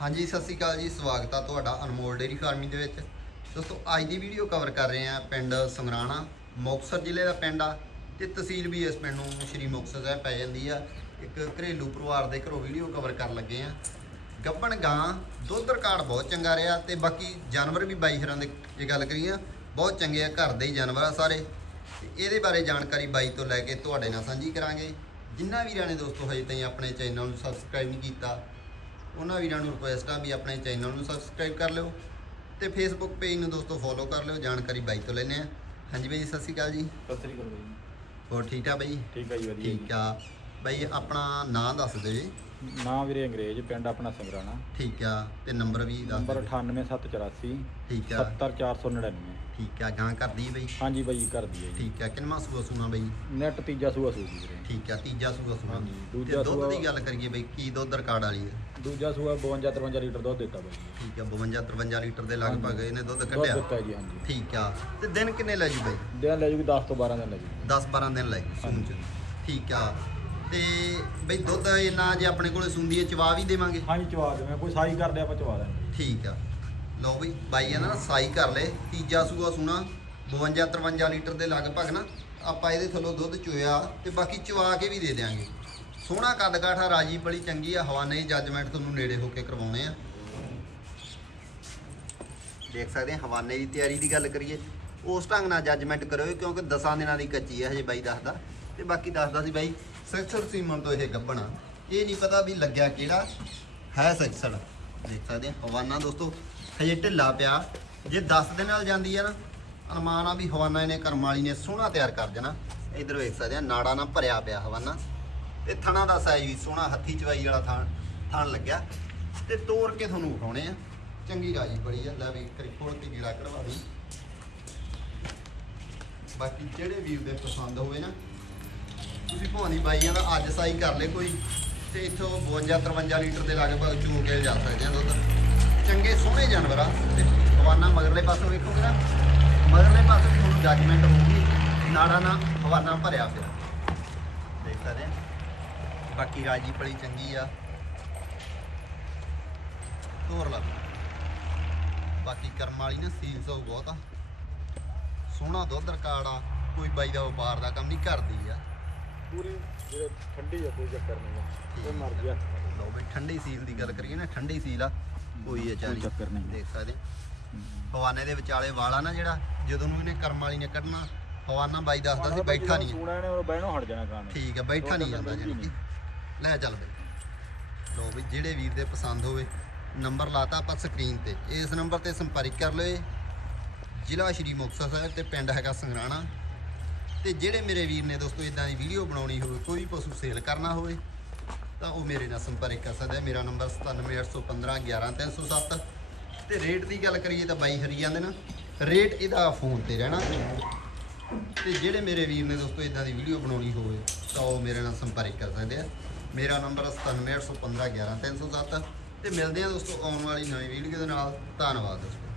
ਹਾਂਜੀ, ਸਤਿ ਸ਼੍ਰੀ ਅਕਾਲ ਜੀ, ਸਵਾਗਤ ਆ ਤੁਹਾਡਾ ਅਨਮੋਲ ਡੇਰੀ ਫਾਰਮਿੰਗ ਦੇ ਵਿੱਚ। ਦੋਸਤੋ, ਅੱਜ ਦੀ ਵੀਡੀਓ ਕਵਰ ਕਰ ਰਹੇ ਆ ਪਿੰਡ ਸੰਗਰਾਣਾ ਮੁਕਤਸਰ ਜ਼ਿਲ੍ਹੇ ਦਾ ਪਿੰਡ ਆ ਤੇ ਤਹਿਸੀਲ ਵੀ ਇਸ ਪਿੰਡ ਨੂੰ ਸ਼੍ਰੀ ਮੁਕਤਸਰ ਸਾਹਿਬ ਪੈ ਜਾਂਦੀ ਆ। ਇੱਕ ਘਰੇਲੂ ਪਰਿਵਾਰ ਦੇ ਘਰੋਂ ਵੀਡੀਓ ਕਵਰ ਕਰਨ ਲੱਗੇ ਆ। ਗੱਬਣ ਗਾਂ, ਦੁੱਧ ਰਿਕਾਰਡ ਬਹੁਤ ਚੰਗਾ ਰਿਹਾ ਤੇ ਬਾਕੀ ਜਾਨਵਰ ਵੀ ਬਾਈ ਹਰਾਂ ਦੇ ਜੇ ਗੱਲ ਕਰੀਏ, ਬਹੁਤ ਚੰਗੇ ਆ, ਘਰ ਦੇ ਹੀ ਜਾਨਵਰ ਆ ਸਾਰੇ। ਇਹਦੇ ਬਾਰੇ ਜਾਣਕਾਰੀ ਬਾਈ ਤੋਂ ਲੈ ਕੇ ਤੁਹਾਡੇ ਨਾਲ ਸਾਂਝੀ ਕਰਾਂਗੇ। ਜਿੰਨਾ ਵੀਰਾਂ ਨੇ ਦੋਸਤੋ, ਹਜੇ ਤਾਈਂ ਆਪਣੇ ਚੈਨਲ ਨੂੰ ਸਬਸਕ੍ਰਾਈਬ ਨਹੀਂ ਕੀਤਾ ਉਹਨਾਂ ਵੀਰਾਂ ਨੂੰ ਰਿਕੁਐਸਟ ਆ ਵੀ ਆਪਣੇ ਚੈਨਲ ਨੂੰ ਸਬਸਕ੍ਰਾਈਬ ਕਰ ਲਿਓ ਤੇ ਫੇਸਬੁੱਕ ਪੇਜ ਨੂੰ ਦੋਸਤੋ ਫੋਲੋ ਕਰ ਲਿਓ ਜਾਣਕਾਰੀ ਬਾਈ ਤੋਂ ਲੈਣੇ ਆ ਹਾਂਜੀ ਬਾਈ ਸਤਿ ਸ਼੍ਰੀ ਅਕਾਲ ਜੀ। ਸਤਿ ਸ੍ਰੀ ਅਕਾਲ ਬਾਈ ਹੋਰ ਠੀਕ ਆ ਬਾਈ? ਠੀਕ ਆ ਜੀ ਵਧੀਆ। ਠੀਕ ਆ। ਬਾਈ ਆਪਣਾ ਨਾਂ ਦੱਸ ਦਿਓ ਜੀ। ਨਾਂ ਵੀਰੇ ਅੰਗਰੇਜ਼ ਪਿੰਡ ਆਪਣਾ ਸੰਗਰਾਣਾ। ਠੀਕ ਆ ਤੇ ਨੰਬਰ ਵੀ ਦੱਸ ਨੰਬਰ ਦਿਓ। 98784 ਠੀਕ ਆ। 70499 ਠੀਕ ਆ ਗਾਂ ਕਰਦੀ ਬਾਈ? ਹਾਂਜੀ ਬਾਈ ਕਰਦੀ ਹੈ ਜੀ। ਠੀਕ ਆ ਕਿੰਨਾ ਸੂਆ ਸੂਣਾ ਬਾਈ? ਨੈਟ ਤੀਜਾ ਸੂਆ ਸੂਜੀ ਵੀਰੇ। ਠੀਕ ਆ ਤੀਜਾ ਸੂਆ ਸੂਣਾ। ਦੂਜਾ ਦੁੱਧ ਦੀ ਗੱਲ ਕਰੀਏ ਬਾਈ ਕੀ ਦੁੱਧ ਰਿਕਾਰਡ ਵਾਲੀ ਹੈ ਦੂਜਾ ਸੂਆ 52 53 ਲੀਟਰ ਦੁੱਧ ਦਿੱਤਾ ਬਾਈ। ਠੀਕ ਆ 52 53 ਲੀਟਰ ਦੇ ਲਗਭਗ। ਇਹਨੇ ਦੁੱਧ ਦੁੱਧ ਕੱਢਿਆ। ਦਿੱਤਾ ਜੀ ਹਾਂਜੀ। ਠੀਕ ਆ ਤੇ ਦਿਨ ਕਿੰਨੇ ਲੈ ਜੂ ਬਾਈ? ਦਿਨ ਲੈ ਜੂਗੀ 10 ਤੋਂ 12 ਦਿਨ ਲੈ ਜੂਗੀ। 10 12 ਦਿਨ ਲੈ ਸੂਣ ਚ। ਠੀਕ ਆ ਤੇ ਬਈ ਦੁੱਧ ਇੰਨਾ ਜੇ ਆਪਣੇ ਕੋਲੇ ਸੁੰਦੀ ਹੈ ਚਵਾ ਵੀ ਦੇਵਾਂਗੇ? ਹਾਂਜੀ ਚਵਾ ਦੇਵਾਂ ਕੋਈ ਸਾਈ ਕਰਦੇ ਆਪਾਂ ਚਵਾ ਦਾਂਗੇ ਠੀਕ ਆ। ਲਓ ਬਈ ਬਾਈ ਇਹਨਾਂ ਨਾ ਸਾਈ ਕਰ ਲੈ ਤੀਜਾ ਸੂਆ ਸੁਣਾ 52 53 ਲੀਟਰ ਦੇ ਲਗਭਗ ਨਾ ਆਪਾਂ ਇਹਦੇ ਥੱਲੋਂ ਦੁੱਧ ਚੋਇਆ ਤੇ ਬਾਕੀ ਚਵਾ ਕੇ ਵੀ ਦੇ ਦਿਆਂਗੇ। ਸੋਹਣਾ ਕੱਦ ਕਾਠਾ ਰਾਜੀ ਬੜੀ ਚੰਗੀ ਆ ਹਵਾਨੇ ਜੱਜਮੈਂਟ ਤੁਹਾਨੂੰ ਨੇੜੇ ਹੋ ਕੇ ਕਰਵਾਉਣੇ ਆ। ਦੇਖ ਸਕਦੇ ਆ ਹਵਾਨੇ ਦੀ ਤਿਆਰੀ ਦੀ ਗੱਲ ਕਰੀਏ। ਉਸ ਢੰਗ ਨਾਲ ਜੱਜਮੈਂਟ ਕਰਿਓ ਕਿਉਂਕਿ 10 ਦਿਨਾਂ ਦੀ ਕੱਚੀ ਹੈ ਹਜੇ ਬਾਈ ਦੱਸਦਾ। ਤੇ ਬਾਕੀ ਦੱਸਦਾ ਸੀ ਬਾਈ ਸੈਕਸਰ ਸੀਮਨ ਤੋਂ ਇਹ ਗੱਬਣਾ ਇਹ ਨਹੀਂ ਪਤਾ ਵੀ ਲੱਗਿਆ ਕਿਹੜਾ ਹੈ ਸੈਕਸਰ। ਦੇਖ ਸਕਦੇ ਆ, ਹਵਾਨਾ ਦੋਸਤੋ, ਹਜੇ ਢਿੱਲਾ ਪਿਆ। ਜੇ 10 ਦਿਨ ਨਾਲ ਜਾਂਦੀ ਆ ਨਾ ਅਨੁਮਾਨ ਆ ਵੀ ਹਵਾਨਾ ਇਹਨੇ ਕਰਮ ਵਾਲੀ ਨੇ ਸੋਹਣਾ ਤਿਆਰ ਕਰ ਦੇਣਾ। ਇਧਰ ਵੇਖ ਸਕਦੇ ਆ, ਨਾੜਾ ਨਾਲ ਭਰਿਆ ਪਿਆ ਹਵਾਨਾ। ਤੇ ਥਣਾ ਦਾ ਸਾਈਜ਼ ਵੀ ਸੋਹਣਾ, ਹੱਥੀ ਚਵਾਈ ਵਾਲਾ ਥਣ ਥਣ ਲੱਗਿਆ। ਤੇ ਤੋੜ ਕੇ ਤੁਹਾਨੂੰ ਵਿਖਾਉਣੇ ਆ। ਚੰਗੀ ਰਾਜੀ ਬੜੀ ਆ। ਲੈ ਵੀ ਕਰੀ ਖੋਲ ਕੇ ਗੀੜਾ ਕਰਵਾ ਦੀ। ਬਾਕੀ ਜਿਹੜੇ ਵੀਰ ਦੇ ਪਸੰਦ ਹੋਵੇ ਨਾ ਤੁਸੀਂ ਭਾਵੇਂ ਬਾਈਆਂ ਦਾ ਅੱਜ ਸਾਈ ਕਰ ਲੈ ਕੋਈ, ਤੇ ਇੱਥੋਂ 52 53 ਲੀਟਰ ਦੇ ਲਗਭਗ ਚੋ ਕੇ ਜਾ ਸਕਦੇ ਆ ਦੁੱਧ। ਚੰਗੇ ਸੋਹਣੇ ਜਾਨਵਰ ਆ, ਤੇ ਹਵਾਨਾ ਮਗਰਲੇ ਪਾਸੋਂ ਵੇਖੋਗੇ ਨਾ, ਮਗਰਲੇ ਪਾਸੋਂ ਤੁਹਾਨੂੰ ਜੱਜਮੈਂਟ ਹੋਊਗੀ, ਨਾੜਾ ਨਾਲ ਹਵਾਨਾ ਭਰਿਆ ਪਿਆ। ਦੇਖ ਸਕਦੇ ਆ। ਬਾਕੀ ਰਾਜੀ ਪਲੀ ਚੰਗੀ ਆ। ਤੋਰ ਲਾ। ਬਾਕੀ ਕਰਮ ਵਾਲੀ ਨਾ ਸੀਲ ਸੋ ਬਹੁਤ ਆ। ਸੋਹਣਾ ਦੁੱਧ ਰਿਕਾਰਡ ਆ, ਕੋਈ ਬਾਈ ਦਾ ਵਪਾਰ ਦਾ ਕੰਮ ਨਹੀਂ ਕਰਦੀ ਆ। ਪੂਰੀ ਜਿਹੜੇ ਠੰਡੀ ਆ ਕੋਈ ਚੱਕਰ ਨਹੀਂ ਠੀਕ ਕੋਈ ਮਰ ਗਿਆ। ਲਓ ਬਈ ਠੰਡੀ ਸੀਲ ਦੀ ਗੱਲ ਕਰੀਏ ਨਾ ਠੰਡੀ ਸੀਲ ਆ। ਕੋਈ ਇਹ ਚਾਲੀ। ਚੱਕਰ ਨਹੀਂ। ਦੇਖ ਸਕਦੇ। ਹਵਾਨੇ ਦੇ ਵਿਚਾਲੇ ਵਾਲਾ ਨਾ ਜਿਹੜਾ ਜਦੋਂ ਨੂੰ ਇਹਨੇ ਕਰਮ ਵਾਲੀ ਨੇ ਕੱਢਣਾ ਹਵਾਨਾ ਬਾਈ ਦੱਸਦਾ ਸੀ ਬੈਠਾ ਨਹੀਂ ਸੂਣਾ ਨੇ ਉਹ ਬਹਿਣੋਂ ਹਟ ਜਾਣਾ ਕਾਨ ਠੀਕ ਆ ਬੈਠਾ ਨਹੀਂ ਜਾਂਦਾ ਕਿ। ਲੈ ਚੱਲ ਬਈ। ਲਓ ਬਈ ਜਿਹੜੇ ਵੀਰ ਦੇ ਪਸੰਦ ਹੋਵੇ ਨੰਬਰ ਲਾਤਾ ਆਪਾਂ ਸਕਰੀਨ ਤੇ। ਇਸ ਨੰਬਰ ਤੇ ਸੰਪਰਕ ਕਰ ਲਓ ਜ਼ਿਲ੍ਹਾ ਸ਼੍ਰੀ ਮੁਕਤਸਰ ਸਾਹਿਬ ਤੇ ਪਿੰਡ ਹੈਗਾ ਸੰਗਰਾਣਾ। ਤੇ ਜਿਹੜੇ ਮੇਰੇ ਵੀਰ ਨੇ ਦੋਸਤੋ ਇਦਾਂ ਦੀ ਵੀਡੀਓ ਬਣਾਉਣੀ ਹੋਵੇ, ਕੋਈ ਪਸ਼ੂ ਸੇਲ ਕਰਨਾ ਹੋਵੇ, ਤਾਂ ਉਹ ਮੇਰੇ ਨਾਲ ਸੰਪਰਕ ਕਰ ਸਕਦਾ ਹੈ। ਮੇਰਾ ਨੰਬਰ 97815 11307 ਤੇ ਰੇਟ ਦੀ ਗੱਲ ਕਰੀਏ ਤਾਂ ਬਾਈ ਹਰੀ ਜਾਂਦੇ ਨਾ ਰੇਟ ਇਹਦਾ ਫੋਨ ਤੇ ਰਹਿਣਾ। ਤੇ ਜਿਹੜੇ ਮੇਰੇ ਵੀਰ ਨੇ ਦੋਸਤੋ ਇਦਾਂ ਦੀ ਵੀਡੀਓ ਬਣਾਉਣੀ ਹੋਵੇ, ਤਾਂ ਉਹ ਮੇਰੇ ਨਾਲ ਸੰਪਰਕ ਕਰ ਸਕਦੇ ਆ। ਮੇਰਾ ਨੰਬਰ 97815 11307 ਤੇ ਮਿਲਦੇ ਆ ਦੋਸਤੋ ਆਉਣ ਵਾਲੀ ਨਵੀਂ ਵੀਡੀਓ ਦੇ ਨਾਲ। ਧੰਨਵਾਦ ਦੋਸਤੋ।